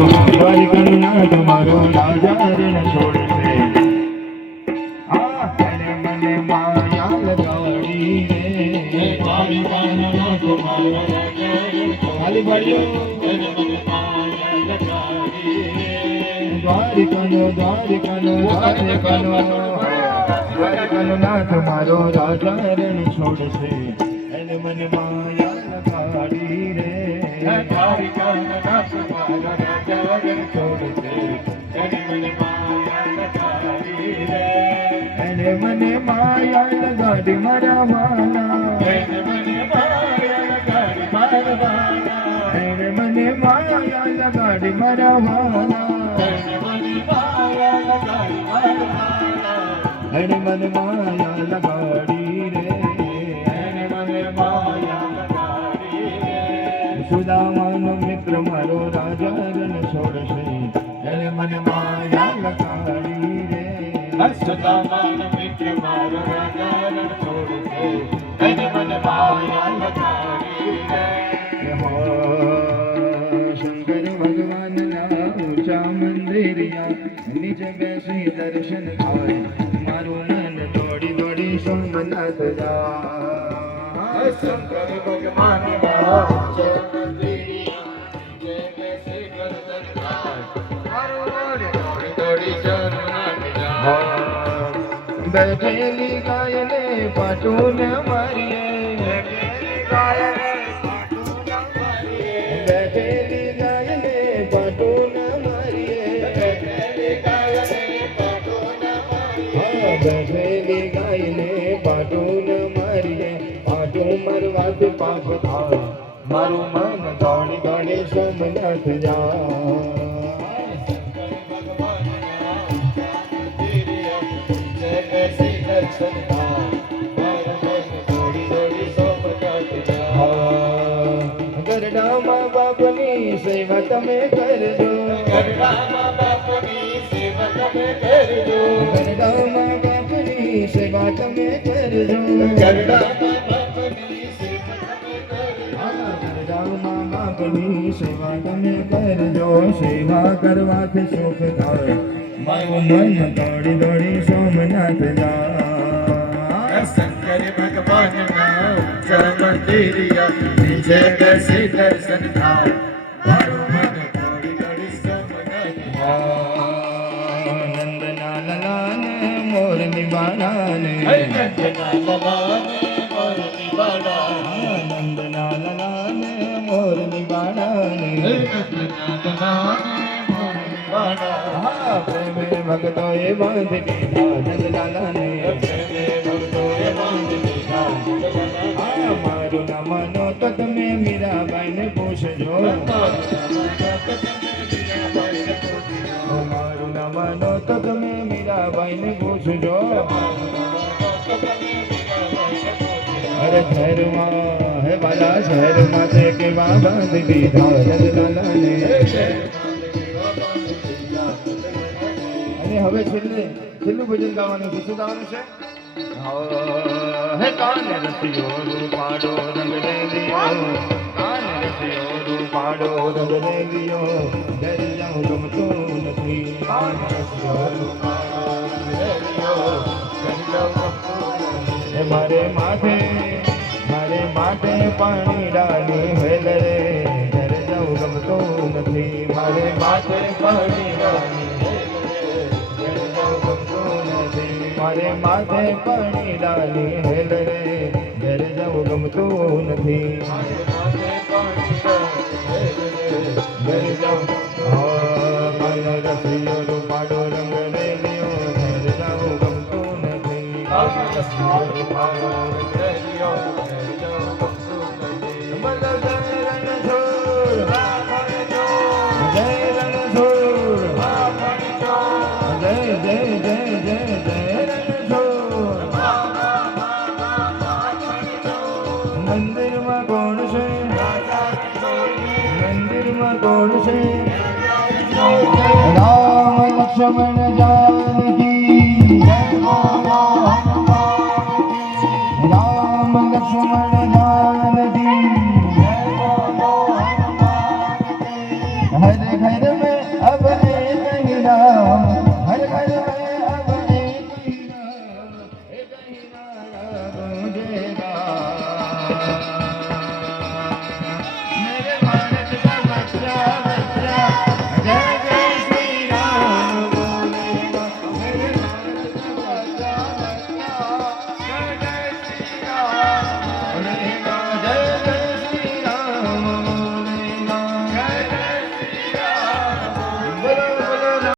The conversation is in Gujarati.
દ્વારિકાના તમારો રાજા રણ છોડશે મને માયા લગાડી રે દ્વારિકાના તમારો રાજા ખાલી પાડ્યો દ્વારિકાનો નાથ મારો રાજા રણ છોડશે એને મને માયા લગાડી રે દ્વારિકાનો નાથ મારો રાજા રણ છોડશે એને મને માયા લગાડી રે એને મને માયા લગાડી મારા વાલા એને મને માયા લગાડી મારા વાલા એને મને માયા લગાડી મારા વાલા એને મને માયા લગાડી રે એને મને માયા લગાડી રે સુદામાનો મિત્ર મારો રાજા રણ છોડશે એને મને માયા લગાડી રે સુદામાનો મિત્ર મારો રાજા રણ છોડશે એને મને માયા લગાડી રે શંકર ભગવાનના ઊંચા મંદિરિયા નીચે બેસી દર્શન થાય મારું મન દોડી દોડી સોમનાથ જાય શંકર ભગવાનના ઊંચા મંદિરિયા નીચે બેસી દર્શન થાય મારું મન દોડી દોડી સોમનાથ જાય બેઠેલી ગાયને પાટું ન મારીએ બેઠેલી ગાયને બેઠેલી ગાયને પાટું ન મારીએ બેઠેલી ગાયને પાટું ન મારીએ પાટું મારવાથી પાપ થાય મારું મન દોડી દોડી સોમનાથ જાય ગરડામાં બાપની સેવા તમે કરજો ગરડામાં બાપની સેવા તમે કરજો ગરડામાં બાપની સેવા તમે કરજો ગરડામાં બાપની સેવા તમે કરજો ગરડામાં બાપની સેવા તમે કરજો સેવા કરવાથી સુખ થાય મારું મન દોડી દોડી સોમનાથ જાય શંકર ભગવાનના ઊંચા મંદિરિયા નીચે બેસી દર્શન થાય મારું મન દોડી દોડી સોમનાથ જાય નંદના લલાને મોરની બાળાને નંદના લલાને મોરની બાળા નંદના લલાને મોરની બાળાને પ્રેમે ભક્તોએ બાંધી દીધા નંદલાલાને પ્રેમે ભક્તોએ બાંધી દીધા મારું ના માનો તો તમે મીરાબાઈને પૂછજો મારું ના માનો તો તમે મીરાબાઈને પૂછજો અરે શહેરમાં હે વાલા શહેરમાં તે કેવા બાંધી દીધા નંદલાલાને હવે છેલ્લું ભજન ગાવાનું છે શું ગાવાનું છે હે કાન રસિયો રૂપાડો રંગ દેવિયો કાન રસિયો રૂપાડો રંગ દેવિયો ડરી જાઉં ગમતું નથી કાન રસિયો રૂપાડો રંગ દેવિયો ડરી જાઉં ગમતું નથી મારે માથે પાણી ડાલી વેલ રે ડરી જાઉં ગમતું નથી મારે માથે પાણી ડાલી મારે માથે પાણી ડાલી હેલ રે ઘરે જવું ગમતું નથી ઘરે જવું મારો રસિયો રૂપાડો રંગ રેલિયો ઘરે જવું ગમતું નથી રસિયો રૂપાડો રંગ રેલિયો ઘરે જવું ગમતું નથી જય રણછોડ જય જય જય જય જય મંદિરમાં કોણ છે રામ લક્ષ્મણ જાનકી રામ લક્ષ્મણ જાનકી હર ઘર में માયા